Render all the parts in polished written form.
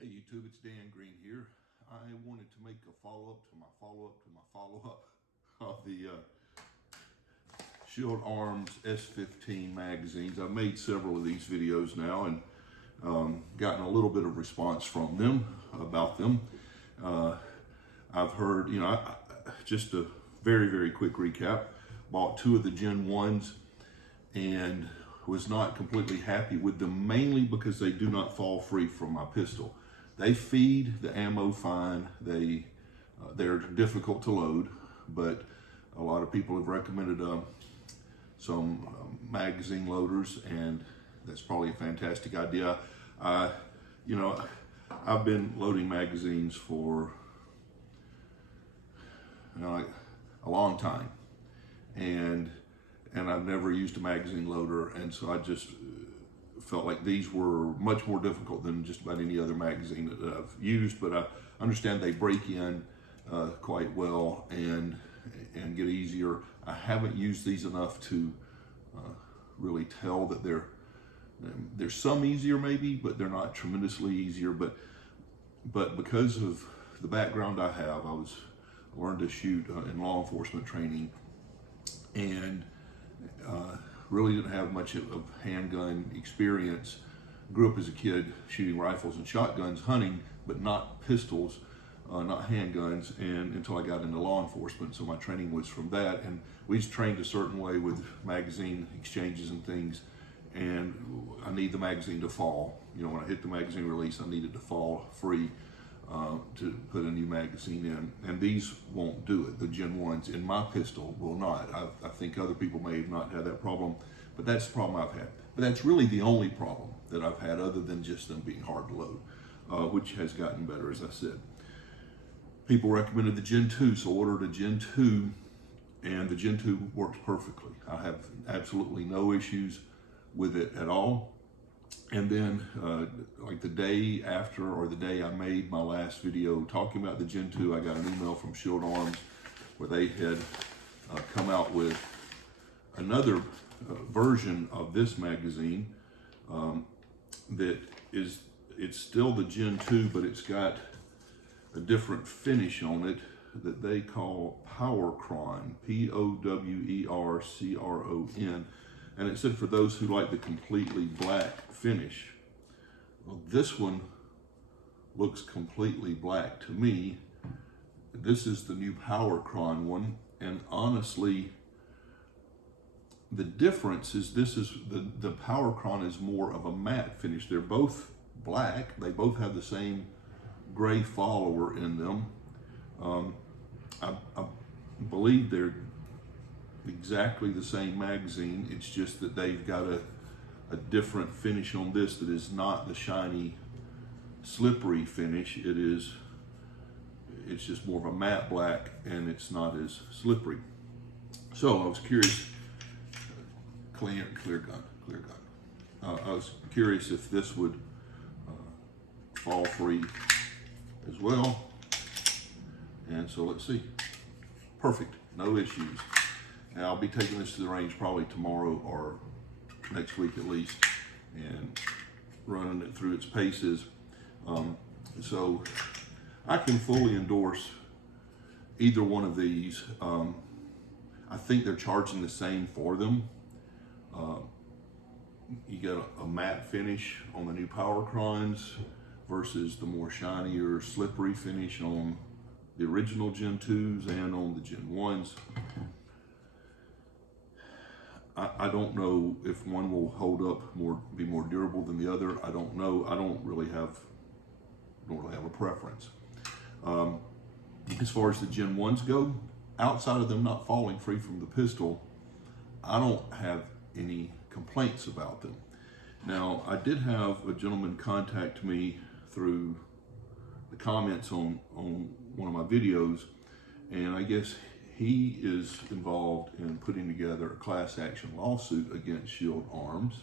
Hey YouTube, it's Dan Green here. I wanted to make a follow-up to my follow-up of the Shield Arms S15 magazines. I've made several of these videos now and gotten a little bit of response from them about them. I've heard, just a very quick recap. Bought two of the Gen 1s and was not completely happy with them, mainly because they do not fall free from my pistol. They feed the ammo fine. They're difficult to load, but a lot of people have recommended some magazine loaders, and that's probably a fantastic idea. I've been loading magazines for a long time, and I've never used a magazine loader, and so I just felt like these were much more difficult than just about any other magazine that I've used. But I understand they break in quite well and get easier. I haven't used these enough to really tell that they're some easier maybe, but they're not tremendously easier. But because of the background I have, I learned to shoot in law enforcement training, and really didn't have much of handgun experience. Grew up as a kid shooting rifles and shotguns, hunting, but not pistols, not handguns, and until I got into law enforcement. So my training was from that, and we just trained a certain way with magazine exchanges and things, and I need the magazine to fall. When I hit the magazine release, I need it to fall free to put a new magazine in, and these won't do it. The Gen 1s in my pistol will not. I think other people may have not had that problem, but that's the problem I've had. But that's really the only problem that I've had, other than just them being hard to load, which has gotten better, as I said. People recommended the Gen 2, so ordered a Gen 2, and the Gen 2 works perfectly. I have absolutely no issues with it at all. And then like the day after, or the day I made my last video talking about the Gen 2, I got an email from Shield Arms where they had come out with another version of this magazine it's still the Gen 2, but it's got a different finish on it that they call Powercron, Powercron. And it said for those who like the completely black finish. Well, this one looks completely black to me. This is the new Powercron one, and honestly, the difference is the Powercron is more of a matte finish. They're both black. They both have the same gray follower in them. I believe they're exactly the same magazine. It's just that they've got a different finish on this that is not the shiny, slippery finish. It's just more of a matte black, and it's not as slippery. So I was curious. Clear gun. I was curious if this would fall free as well, and so let's see. Perfect, no issues. Now I'll be taking this to the range probably tomorrow or next week at least, and running it through its paces. So I can fully endorse either one of these. I think they're charging the same for them. You get a matte finish on the new Powercrons versus the more shinier, slippery finish on the original Gen 2s and on the Gen 1s. I don't know if one will hold up be more durable than the other. I don't know. I don't really have a preference. As far as the Gen 1s go, outside of them not falling free from the pistol, I don't have any complaints about them. Now, I did have a gentleman contact me through the comments on one of my videos, and I guess he is involved in putting together a class action lawsuit against Shield Arms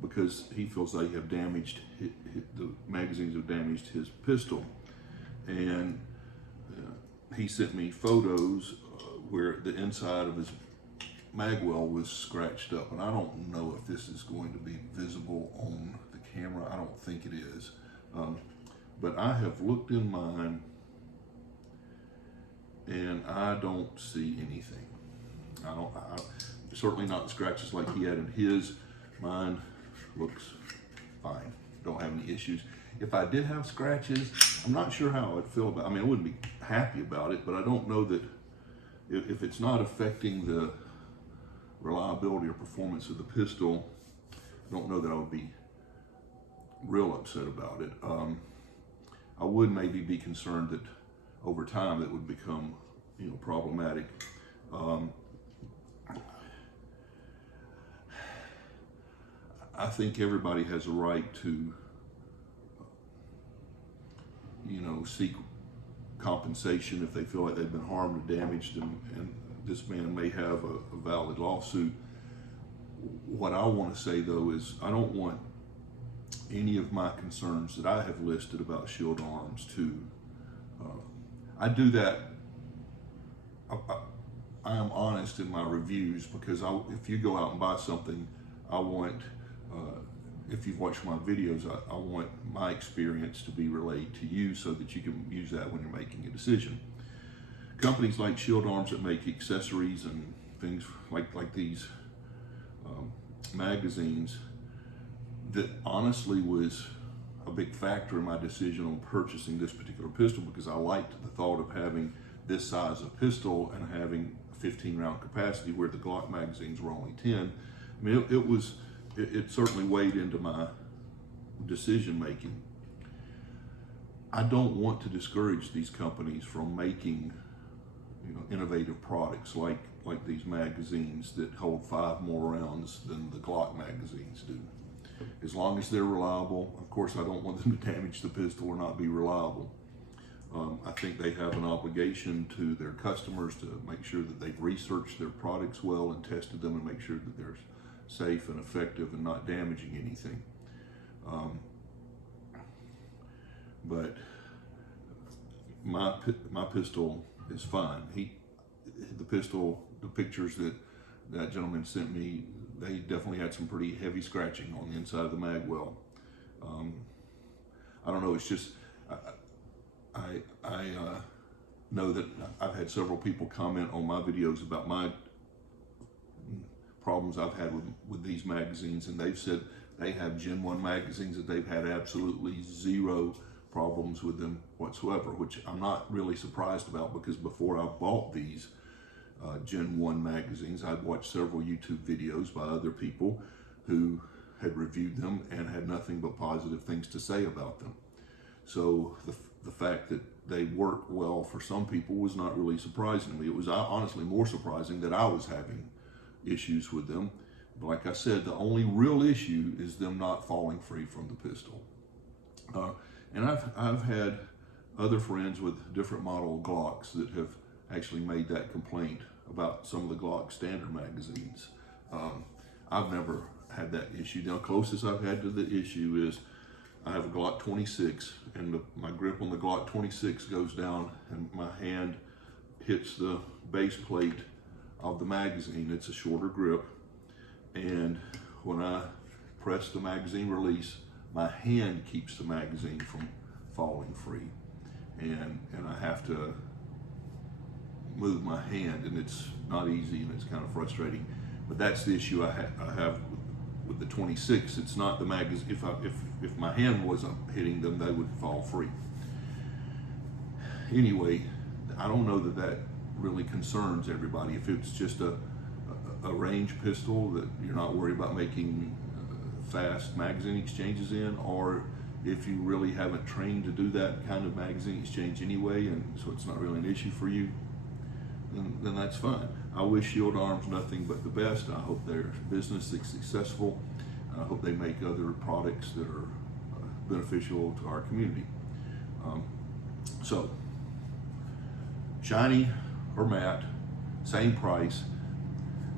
because he feels they have damaged, the magazines have damaged his pistol. And he sent me photos where the inside of his magwell was scratched up, and I don't know if this is going to be visible on the camera. I don't think it is. But I have looked in mine and I don't see anything. Certainly not scratches like he had in his. Mine looks fine. Don't have any issues. If I did have scratches, I'm not sure how I'd feel about it. I mean, I wouldn't be happy about it, but I don't know that if it's not affecting the reliability or performance of the pistol, I don't know that I would be real upset about it. I would maybe be concerned that over time it would become, problematic. I think everybody has a right to, seek compensation if they feel like they've been harmed or damaged, and this man may have a valid lawsuit. What I want to say though is I don't want any of my concerns that I have listed about Shield Arms to, I do that, I am honest in my reviews, because if you go out and buy something, I want, if you've watched my videos, I want my experience to be relayed to you so that you can use that when you're making a decision. Companies like Shield Arms that make accessories and things like these magazines, that honestly was a big factor in my decision on purchasing this particular pistol, because I liked the thought of having this size of pistol and having a 15 round capacity where the Glock magazines were only 10. I mean, it certainly weighed into my decision making. I don't want to discourage these companies from making, innovative products like these magazines that hold 5 more rounds than the Glock magazines do. As long as they're reliable. Of course, I don't want them to damage the pistol or not be reliable. I think they have an obligation to their customers to make sure that they've researched their products well and tested them and make sure that they're safe and effective and not damaging anything. But my pistol is fine. The pictures that gentleman sent me, they definitely had some pretty heavy scratching on the inside of the mag well. I don't know, it's just, I know that I've had several people comment on my videos about my problems I've had with these magazines, and they've said they have Gen 1 magazines that they've had absolutely zero problems with them whatsoever, which I'm not really surprised about, because before I bought these Gen 1 magazines, I'd watched several YouTube videos by other people who had reviewed them and had nothing but positive things to say about them. So the fact that they work well for some people was not really surprising to me. It was honestly more surprising that I was having issues with them. But like I said, the only real issue is them not falling free from the pistol. And I've had other friends with different model Glocks that have actually made that complaint about some of the Glock standard magazines. I've never had that issue. The closest I've had to the issue is I have a Glock 26, and my grip on the Glock 26 goes down and my hand hits the base plate of the magazine. It's a shorter grip, and when I press the magazine release, my hand keeps the magazine from falling free, and I have to move my hand, and it's not easy and it's kind of frustrating. But that's the issue I have with the 26. It's not the magazine. If my hand wasn't hitting them, they would fall free. Anyway, I don't know that really concerns everybody. If it's just a range pistol that you're not worried about making fast magazine exchanges in, or if you really haven't trained to do that kind of magazine exchange anyway, and so it's not really an issue for you, then that's fine. I wish Shield Arms nothing but the best. I hope their business is successful. I hope they make other products that are beneficial to our community. So, shiny or matte, same price.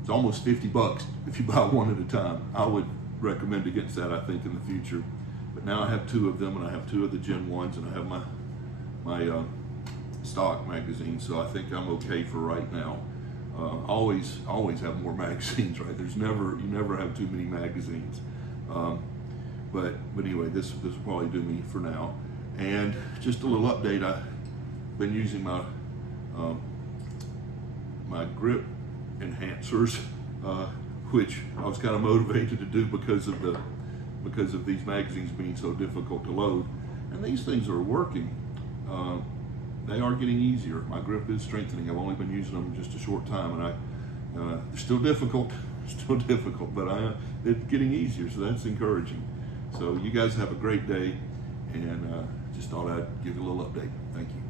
It's almost 50 bucks if you buy one at a time. I would recommend against that, I think, in the future. But now I have 2 of them, and I have 2 of the Gen 1s, and I have my stock magazine, so I think I'm okay for right now. Always have more magazines, right? You never have too many magazines. But anyway, this will probably do me for now. And just a little update, I've been using my my grip enhancers, which I was kind of motivated to do because of these magazines being so difficult to load. And these things are working. They are getting easier. My grip is strengthening. I've only been using them just a short time, and they're still difficult, but it's getting easier, so that's encouraging. So you guys have a great day, and just thought I'd give you a little update. Thank you.